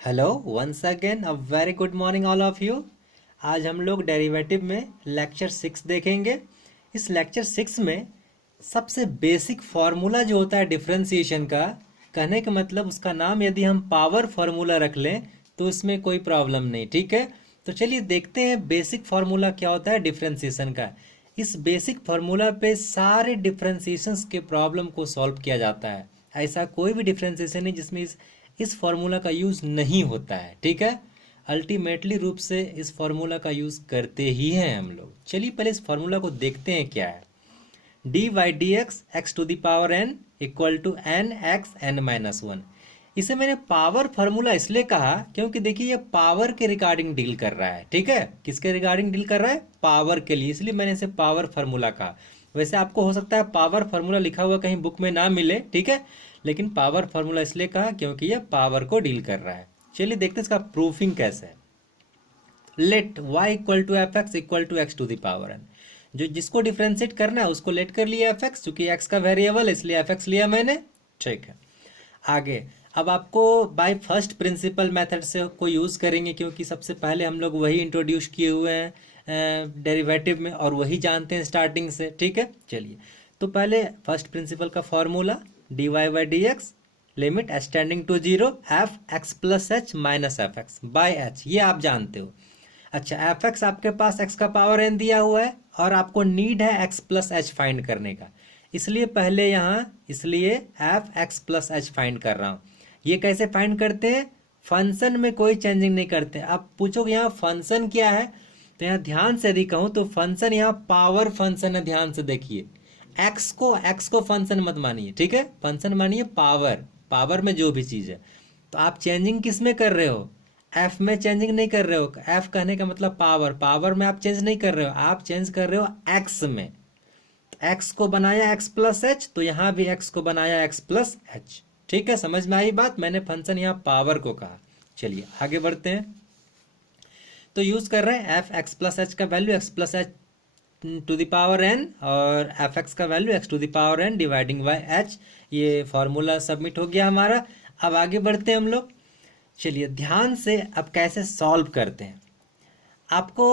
Hello once again a very good morning all of you. आज हम लोग derivative में लेक्चर 6 देखेंगे। इस लेक्चर 6 में सबसे बेसिक फार्मूला जो होता है डिफरेंशिएशन का, कहने का मतलब उसका नाम यदि हम पावर फार्मूला रख लें तो इसमें कोई प्रॉब्लम नहीं। ठीक है, तो चलिए देखते हैं बेसिक फार्मूला क्या होता है डिफरेंशिएशन का। इस बेसिक फार्मूला पे सारे डिफरेंशिएशंस के प्रॉब्लम को सॉल्व किया जाता है। ऐसा कोई भी डिफरेंशिएशन नहीं जिसमें इस फार्मूला का यूज नहीं होता है। ठीक है, अल्टीमेटली रूप से इस फार्मूला का यूज करते ही हैं हम लोग। चलिए पहले इस फार्मूला को देखते हैं क्या है। D Y D x x to the power N equal to N X N minus one. इसे मैंने पावर फार्मूला इसलिए कहा क्योंकि देखिए ये पावर के रिगार्डिंग डील कर रहा है। ठीक है, किसके रिगार्डिंग डील कर रहा है? पावर के लिए, इसलिए मैंने इसे पावर फार्मूला कहा। वैसे आपको हो सकता है पावर फार्मूला लिखा हुआ कहीं बुक में ना मिले, ठीक है, लेकिन पावर फार्मूला इसलिए कहा क्योंकि ये पावर को डील कर रहा है। चलिए देखते हैं इसका प्रूफिंग कैसे है। Let y equal to F X equal to X to the power N. जो जिसको डिफ्रेंशिएट करना है उसको लेट कर लिया एफ एक्स, चूंकि एक्स का वेरिएबल है इसलिए एफ एक्स लिया मैंने। ठीक है, आगे अब आपको बाय फर्स्ट प्रिंसिपल मेथड से को यूज़ करेंगे क्योंकि सबसे पहले हम लोग वही इंट्रोड्यूस किए हुए हैं डेरिवेटिव में और वही जानते हैं स्टार्टिंग से। ठीक है, चलिए तो पहले फर्स्ट प्रिंसिपल का formula D Y by D X limit H tending to zero F X plus H minus F X by H, ये आप जानते हो। अच्छा, एफ एक्स आपके पास एक्स का पावर एन दिया हुआ है और आपको नीड है एक्स प्लस एच फाइंड करने का, इसलिए पहले यहाँ इसलिए F X plus H find कर रहा हूँ। ये कैसे फाइंड करते हैं? फंक्शन में कोई चेंजिंग नहीं करते। अब पूछोगे यहाँ फंक्शन क्या है, तो यहाँ ध्यान से यदि कहूँ तो फंक्शन यहाँ पावर फंक्शन है। ध्यान से देखिए, एक्स को फंक्शन मत मानिए, ठीक है, फंक्शन मानिए पावर। पावर में जो भी चीज़ है, तो आप चेंजिंग किस में कर रहे हो? एफ में चेंजिंग नहीं कर रहे हो। एफ कहने का मतलब पावर, पावर में आप चेंज नहीं कर रहे हो, आप चेंज कर रहे हो एक्स में। एक्स को बनाया एक्स प्लस एच, तो यहां भी एक्स को बनाया एक्स प्लस एच। ठीक है, समझ में आई बात? मैंने फंक्शन यहां पावर को कहा। चलिए आगे बढ़ते हैं। तो यूज कर रहे हैं एफ एक्स प्लस एच का value X plus H to the power N और एफ एक्स का value X to the power N dividing by H. ये फॉर्मूला सबमिट हो गया हमारा। अब आगे बढ़ते हैं हम लोग। चलिए ध्यान से अब कैसे सॉल्व करते हैं। आपको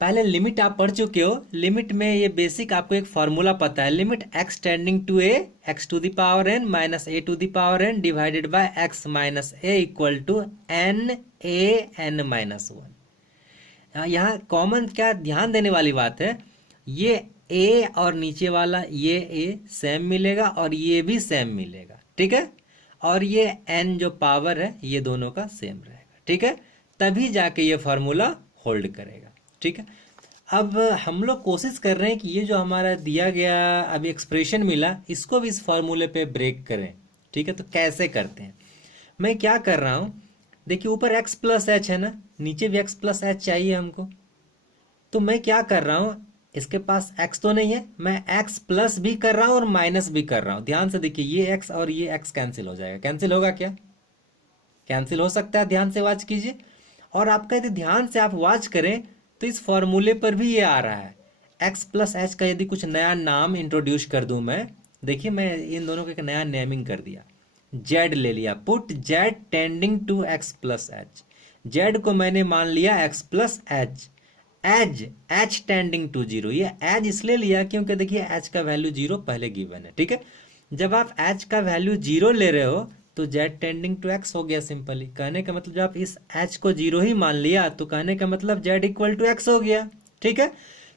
पहले लिमिट आप पढ़ चुके हो। लिमिट में ये बेसिक आपको एक फॉर्मूला पता है, limit X tending to A X to the power N minus A to the power N divided by X minus A equal to N A N minus one. यहाँ common क्या ध्यान देने वाली बात है, ये ए और नीचे वाला ये ए सेम मिलेगा और ये भी सेम मिलेगा। ठीक है, और ये एन जो पावर है ये दोनों का सेम रहेगा। ठीक है, तभी जाके ये फॉर्मूला होल्ड करेगा। ठीक है, अब हम लोग कोशिश कर रहे हैं कि ये जो हमारा दिया गया अभी एक्सप्रेशन मिला इसको भी इस फॉर्मूले पे ब्रेक करें। ठीक है, तो कैसे करते हैं? मैं क्या कर रहा हूँ, देखिए ऊपर x प्लस एच है ना, नीचे भी x प्लस एच चाहिए हमको। तो मैं क्या कर रहा हूँ, इसके पास x तो नहीं है, मैं x प्लस भी कर रहा हूँ और माइनस भी कर रहा हूँ। ध्यान से देखिए, ये x और ये x कैंसिल हो जाएगा। कैंसिल होगा क्या? कैंसिल हो सकता है, ध्यान से वॉच कीजिए। और आपका यदि ध्यान से आप वॉच करें तो इस फॉर्मूले पर भी ये आ रहा है। x प्लस एच का यदि कुछ नया नाम इंट्रोड्यूस कर दूं मैं, देखिए मैं इन दोनों का एक नया नेमिंग कर दिया, z ले लिया, put z tending to x plus h. z को मैंने मान लिया x plus h, as h tending to zero. ये एज इसलिए लिया क्योंकि देखिए h का वैल्यू जीरो पहले गिवन है। ठीक है, जब आप h का वैल्यू जीरो ले रहे हो तो z टेंडिंग टू x हो गया। सिंपली कहने का मतलब जब आप इस h को जीरो ही मान लिया तो कहने का मतलब z इक्वल टू x हो गया। ठीक है,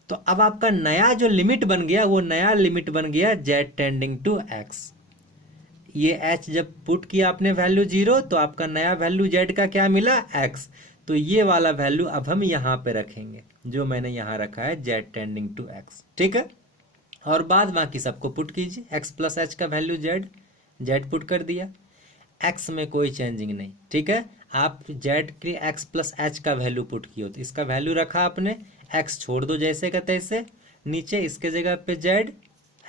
तो अब आपका नया जो लिमिट बन गया वो नया लिमिट बन गया z टेंडिंग टू x। ये h जब पुट किया आपने वैल्यू जीरो तो आपका नया वैल्यू z का क्या मिला? x। तो ये वाला वैल्यू अब हम यहाँ पे रखेंगे जो मैंने यहाँ रखा है z टेंडिंग टू x। ठीक है, और बाद बाकी सबको पुट कीजिए। x प्लस एच का वैल्यू z पुट कर दिया, x में कोई चेंजिंग नहीं। ठीक है, आप z के x प्लस एच का वैल्यू पुट किए हो तो इसका वैल्यू रखा आपने, x छोड़ दो जैसे का तैसे, नीचे इसके जगह पे z,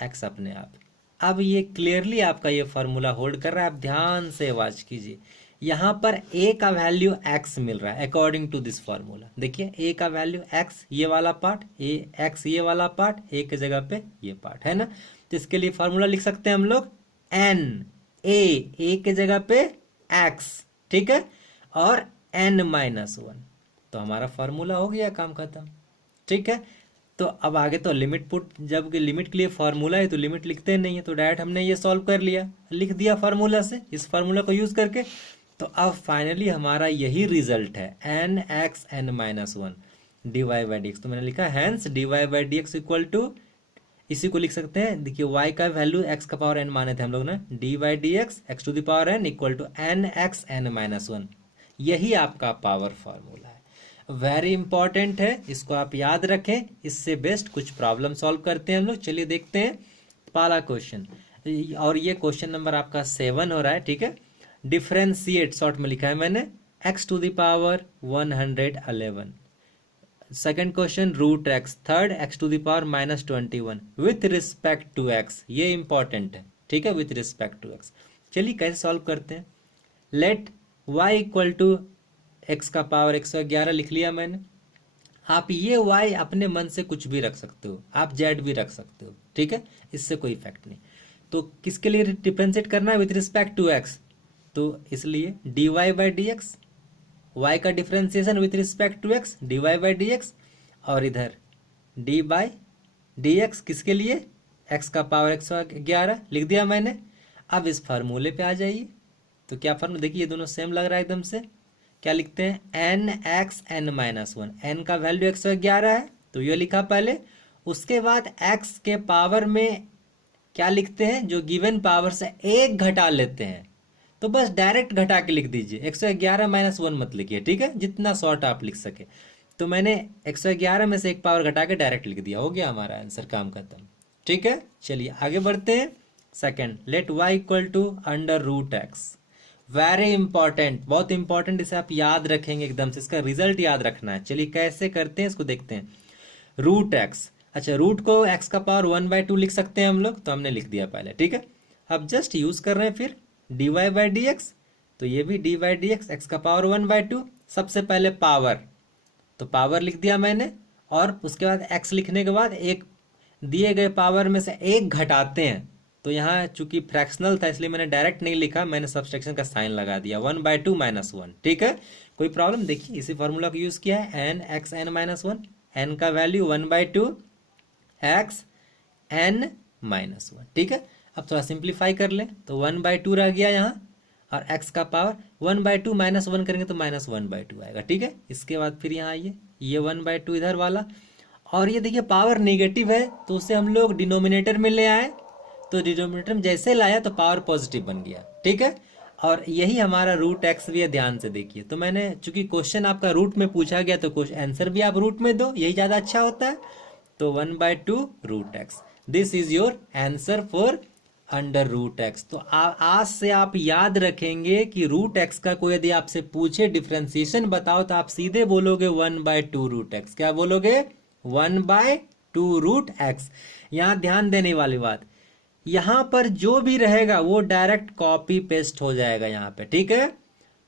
x अपने आप। अब ये क्लियरली आपका ये फॉर्मूला होल्ड कर रहा है। आप ध्यान से वॉच कीजिए, यहाँ पर a का वैल्यू x मिल रहा है अकॉर्डिंग टू दिस फॉर्मूला। देखिए a का वैल्यू x ये वाला पार्ट, x ये वाला पार्ट, a के जगह पे ये पार्ट है ना। तो इसके लिए फॉर्मूला लिख सकते हैं हम लोग n a के जगह पे x। ठीक है, और n-1। तो हमारा फार्मूला हो गया, काम खत्म। ठीक है, तो अब आगे तो लिमिट पुट, जब लिमिट के लिए फार्मूला है तो लिमिट लिखते नहीं है, तो डायरेक्ट हमने ये सॉल्व कर लिया, लिख दिया फार्मूला से, इस फार्मूला को यूज करके। तो अब फाइनली हमारा यही रिजल्ट है, n(x(n-1) divide by D x. तो मैंने लिखा hence divide by D x equal to, इसी को लिख सकते हैं, देखिए y का वैल्यू x का पावर n माने थे हम लोग ना, d by D x x to the power n equal to n(x(n-1). यही आपका पावर फार्मूला है, वेरी इंपॉर्टेंट है, इसको आप याद रखें। इससे बेस्ट कुछ प्रॉब्लम सॉल्व करते हैं हम लोग। चलिए देखते हैं पहला क्वेश्चन, और ये क्वेश्चन नंबर आपका 7 हो रहा है। ठीक है, डिफरेंशिएट, शॉर्ट में लिखा है मैंने, x to the power 111। Second question root x, third x to the power -21 with respect to x, ये इंपॉर्टेंट है। ठीक है, विथ रिस्पेक्ट टू x। चलिए कैसे सॉल्व करते हैं। Let y equal to x का पावर 111 लिख लिया मैंने। आप ये y अपने मन से कुछ भी रख सकते हो, आप z भी रख सकते हो। ठीक है, इससे कोई इफेक्ट नहीं। तो किसके लिए डिफरेंशिएट करना है, विथ रिस्पेक्ट टू x, तो इसलिए dy by D x, y का differentiation with respect to x, dy by D x, और इधर d बाई डी एक्स किसके लिए, x का पावर 111 लिख दिया मैंने। अब इस फार्मूले पे आ जाइए, तो क्या फार्मूला, देखिए ये दोनों सेम लग रहा है एकदम से। क्या लिखते हैं, n(x(n-1), n का वैल्यू 111 है, तो ये लिखा पहले। उसके बाद x के पावर में क्या लिखते हैं, जो गिवन पावर से एक घटा लेते हैं, तो बस डायरेक्ट घटा के लिख दीजिए, 111 -1 मत लिखिए। ठीक है, जितना शॉर्ट आप लिख सके। तो मैंने 111 में से एक पावर घटा के डायरेक्ट लिख दिया, हो गया हमारा आंसर, काम खत्म। ठीक है, चलिए आगे बढ़ते हैं। Second, let y equal to √x, very important, बहुत इंपॉर्टेंट, इसे आप याद रखेंगे एकदम से, इसका रिजल्ट याद रखना है। चलिए कैसे करते हैं इसको देखते हैं। √x, अच्छा रूट को x का पावर 1/2 लिख सकते हैं हम लोग, तो हमने लिख दिया पहले। ठीक है, अब जस्ट यूज कर रहे हैं फिर dy बाई डी एक्स, तो ये भी dy by D x, x का पावर 1/2। सबसे पहले पावर, तो पावर लिख दिया मैंने, और उसके बाद x लिखने के बाद एक दिए गए पावर में से एक घटाते हैं। तो यहाँ चूंकि फ्रैक्शनल था इसलिए मैंने डायरेक्ट नहीं लिखा, मैंने सब्सट्रैक्शन का साइन लगा दिया, 1/2 -1। ठीक है, कोई प्रॉब्लम, देखिए इसी फॉर्मूला को यूज किया है, n(x(n-1), n का वैल्यू 1/2 x(n-1). ठीक है, अब थोड़ा सिंप्लीफाई कर लें, तो 1/2 रह गया यहाँ, और x का पावर 1/2 -1 करेंगे तो -1/2 आएगा। ठीक है, इसके बाद फिर यहाँ आइए, ये 1/2 इधर वाला, और ये देखिए पावर नेगेटिव है, तो उसे हम लोग डिनोमिनेटर में ले आए, तो डिनोमिनेटर में जैसे लाया तो पावर पॉजिटिव बन गया। ठीक है, और यही हमारा √x भी है, ध्यान से देखिए। तो मैंने, चूंकि क्वेश्चन आपका रूट में पूछा गया, तो आंसर भी आप रूट में दो, यही ज़्यादा अच्छा होता है। तो 1/2 √x, this is your answer for √x। तो आज से आप याद रखेंगे कि √x का कोई यदि आपसे पूछे डिफ्रेंसिएशन बताओ, तो आप सीधे बोलोगे 1/2 √x। क्या बोलोगे, 1/2 √x। यहाँ ध्यान देने वाली बात, यहाँ पर जो भी रहेगा वो डायरेक्ट कॉपी पेस्ट हो जाएगा यहाँ पे। ठीक है,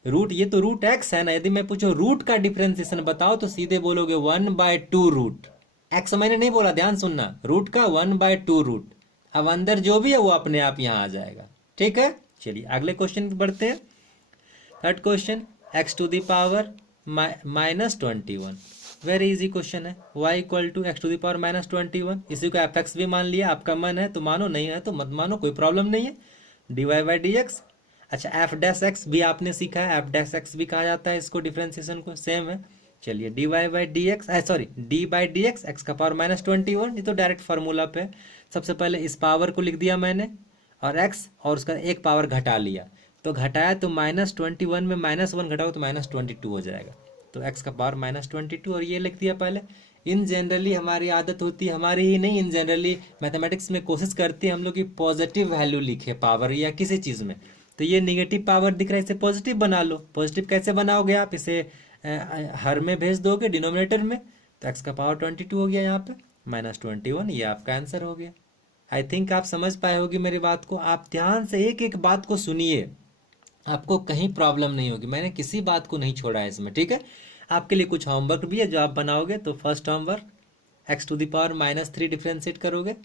रूट, ये तो √x है ना, यदि मैं पूछो रूट का डिफरेंशिएशन बताओ, तो सीधे बोलोगे 1/2 रूट x। मैंने नहीं बोला, ध्यान सुनना, रूट का 1/2 रूट। अब अंदर जो भी है वो अपने आप यहाँ आ जाएगा। ठीक है, चलिए अगले क्वेश्चन पे बढ़ते हैं। Third question, x to the power -21, very easy question है। y equal to x to the power -21, इसी को fx भी मान लिया, आपका मन है तो मानो, नहीं है तो मत मानो, कोई प्रॉब्लम नहीं है। dy बाई डी एक्स, अच्छा f'(x) भी आपने सीखा है, f'(x) भी कहा जाता है इसको, डिफरेंशिएशन को, सेम है। चलिए dy by D x, sorry d by D x, x का पावर -21, ये तो डायरेक्ट फार्मूला पे। सबसे पहले इस पावर को लिख दिया मैंने, और x, और उसका एक पावर घटा लिया, तो घटाया तो -21 में -1 घटाओ तो -22 हो जाएगा, तो x का पावर -22, और ये लिख दिया पहले। इन जनरली हमारी आदत होती है, हमारी ही नहीं, इन जनरली मैथमेटिक्स में कोशिश करते हैं हम लोग की पॉजिटिव वैल्यू लिखे पावर या किसी चीज़ में। तो ये नेगेटिव पावर दिख रहा है, इसे पॉजिटिव बना लो। पॉजिटिव कैसे बनाओगे आप, इसे हर में भेज दोगे डिनोमिनेटर में, तो x का पावर 22 हो गया, यहाँ पे -21, ये आपका आंसर हो गया। आई थिंक आप समझ पाए होगी मेरी बात को। आप ध्यान से एक एक बात को सुनिए, आपको कहीं प्रॉब्लम नहीं होगी, मैंने किसी बात को नहीं छोड़ा है इसमें। ठीक है, आपके लिए कुछ होमवर्क भी है जो आप बनाओगे। तो first homework, x to the power -3 differentiate करोगे,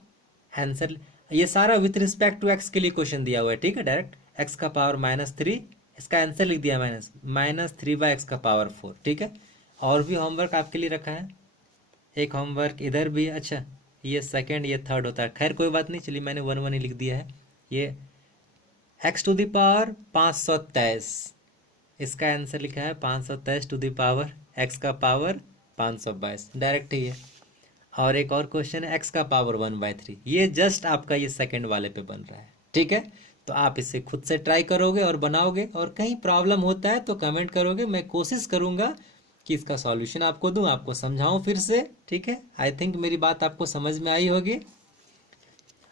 आंसर, ये सारा विथ रिस्पेक्ट टू x के लिए क्वेश्चन दिया हुआ है। ठीक है, डायरेक्ट x का पावर -3 इसका आंसर लिख दिया -3/x का पावर 4। ठीक है, और भी होमवर्क आपके लिए रखा है, एक होमवर्क इधर भी। अच्छा, ये सेकंड ये थर्ड होता है, खैर कोई बात नहीं, चलिए मैंने 1 1 ही लिख दिया है। ये x⁻, 523, इसका आंसर लिखा है 523 x का पावर 522, डायरेक्ट ही है। और एक और क्वेश्चन है x का पावर 1/3, ये जस्ट आपका ये सेकंड वाले पे बन रहा है। ठीक है, तो आप इसे खुद से ट्राई करोगे और बनाओगे, और कहीं प्रॉब्लम होता है तो कमेंट करोगे, मैं कोशिश करूंगा कि इसका सॉल्यूशन आपको दूं, आपको समझाऊं फिर से। ठीक है, आई थिंक मेरी बात आपको समझ में आई होगी।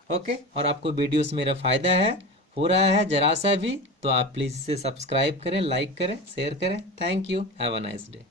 ओके, और आपको वीडियोस मेरा फ़ायदा हो रहा है जरा सा भी, तो आप प्लीज़ इसे सब्सक्राइब करें, लाइक करें, शेयर करें। Thank you, have a nice day.